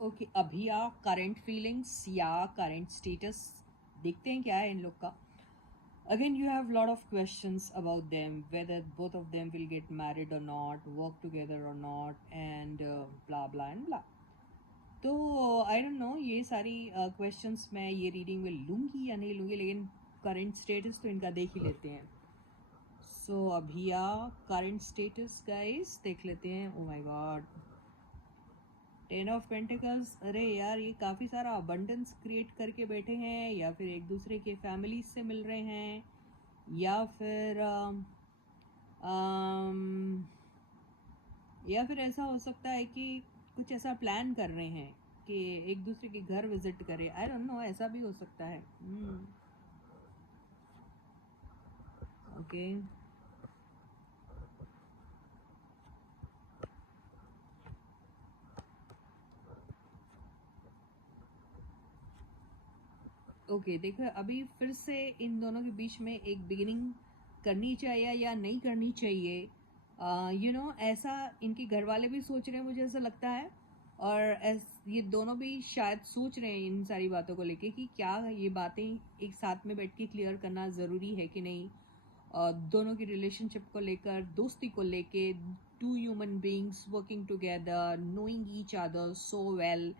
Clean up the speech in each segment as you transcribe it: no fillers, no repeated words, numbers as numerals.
Okay, अभी या current feelings या करंट स्टेटस देखते हैं क्या है इन लोग का. Again, you have a lot of questions about them, whether both of them will get married or not, work together or not, and blah blah and blah. तो I don't know ये सारी questions मैं ये reading में लूँगी या नहीं लूँगी, लेकिन करंट स्टेटस तो इनका देख ही लेते हैं. सो अभिया करंट स्टेटस गाइस देख लेते हैं. Oh my God, 10 of pentacles. अरे यार, ये काफ़ी सारा अबंडेंस क्रिएट करके बैठे हैं, या फिर एक दूसरे के फैमिली से मिल रहे हैं, या फिर ऐसा हो सकता है कि कुछ ऐसा प्लान कर रहे हैं कि एक दूसरे के घर विजिट करें. आई डोंट नो, ऐसा भी हो सकता है. Okay, okay. देखो, अभी फिर से इन दोनों के बीच में एक बिगिनिंग करनी चाहिए या नहीं करनी चाहिए. ऐसा इनके घर वाले भी सोच रहे हैं, मुझे ऐसा लगता है. और ये दोनों भी शायद सोच रहे हैं इन सारी बातों को लेके कि क्या ये बातें एक साथ में बैठ के क्लियर करना ज़रूरी है कि नहीं. दोनों की रिलेशनशिप को लेकर, दोस्ती को लेके, 2 human beings working together, knowing each other so well.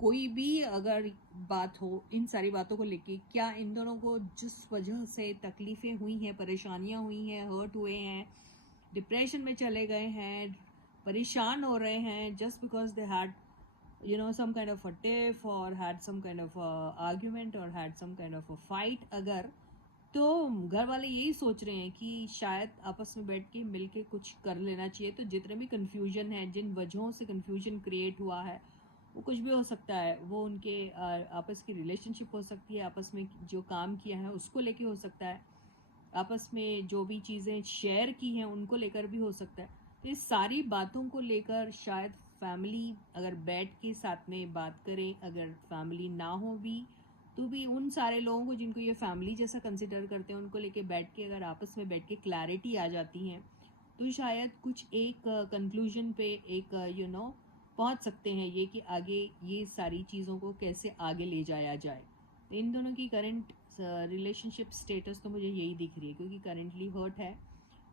कोई भी अगर बात हो इन सारी बातों को लेके, क्या इन दोनों को जिस वजह से तकलीफ़ें हुई हैं, परेशानियां हुई हैं, हर्ट हुए हैं, डिप्रेशन में चले गए हैं, परेशान हो रहे हैं, just because they had some kind of a tiff or had some kind of a argument or had some kind of a fight. अगर तो घर वाले यही सोच रहे हैं कि शायद आपस में बैठ के मिल के कुछ कर लेना चाहिए. तो जितने भी कन्फ्यूजन है, जिन वजहों से कन्फ्यूजन क्रिएट हुआ है, वो कुछ भी हो सकता है. वो उनके आपस की रिलेशनशिप हो सकती है, आपस में जो काम किया है उसको लेके हो सकता है, आपस में जो भी चीज़ें शेयर की हैं उनको लेकर भी हो सकता है. तो इस सारी बातों को लेकर शायद फैमिली अगर बैठ के साथ में बात करें, अगर फैमिली ना हो भी तो भी उन सारे लोगों को जिनको ये फैमिली जैसा कंसिडर करते हैं, उनको लेके बैठ के अगर आपस में बैठ के क्लैरिटी आ जाती है, तो शायद कुछ एक कंक्लूजन पे एक पहुंच सकते हैं ये कि आगे ये सारी चीज़ों को कैसे आगे ले जाया जाए. तो इन दोनों की करंट रिलेशनशिप स्टेटस तो मुझे यही दिख रही है, क्योंकि करंटली हर्ट है,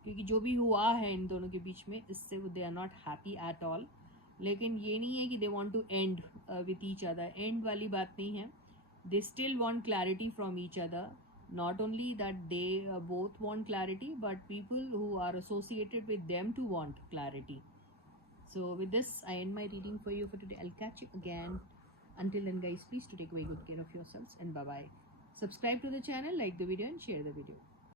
क्योंकि जो भी हुआ है इन दोनों के बीच में, इससे they are not happy at all. लेकिन ये नहीं है कि they want to end with each other. End वाली बात नहीं है. They still want clarity from each other. Not only that they both want clarity, but people who are associated with them to want clarity. So with this, I end my reading for you for today. I'll catch you again. Until then, guys, please to take very good care of yourselves, and bye bye. Subscribe to the channel, like the video, and share the video.